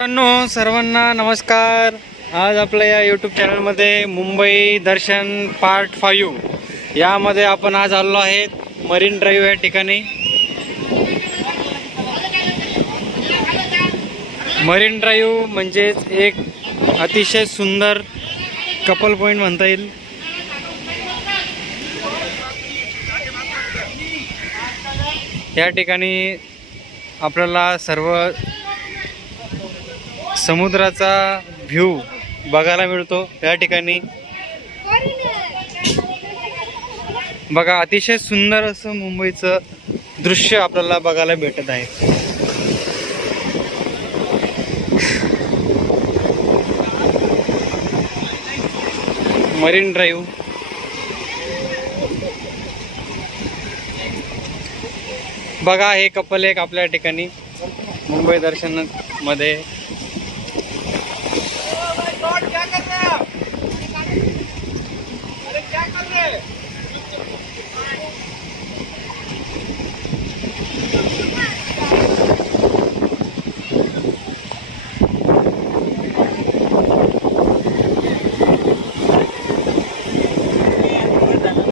मित्रांनो सर्वांना नमस्कार. आज आपल्या या यूट्यूब चॅनलमध्ये मुंबई दर्शन पार्ट फाईव्ह यामध्ये आपण आज आलो आहेत मरीन ड्राईव्ह या ठिकाणी. मरीन ड्राईव्ह म्हणजेच एक अतिशय सुंदर कपल पॉईंट म्हणता येईल. या ठिकाणी आपल्याला सर्व समुद्राचा व्ह्यू बघायला मिळतो या ठिकाणी. बघा अतिशय सुंदर असं मुंबईचं दृश्य आपल्याला बघायला भेटत आहे. Marine Drive. बघा हे कपल एक आपल्या ठिकाणी मुंबई दर्शनमध्ये